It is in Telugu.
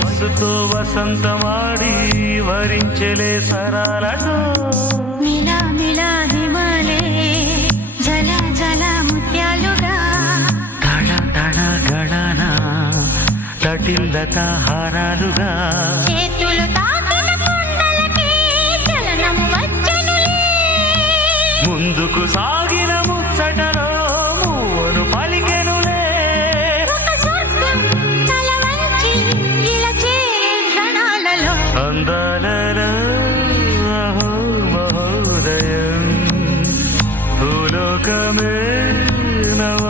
వయస్సుతో వసంతమాడి వరించెలే సరాలతో మిలా మిలా హిమాలే జల జల ముత్యాలుగా తళ తళ గళన తటిల్లత హారాలుగా చేతులు తాకిన కొండలకే చలనం వచ్చెనులే ముందుకు సాగిన ముచ్చటలో మూవను పలికెనులే ఒక స్వర్గం తల వంచి ఇలా చేరే క్షణాలలో అందాలలో అహో మహోదయం భూలోకమే నవ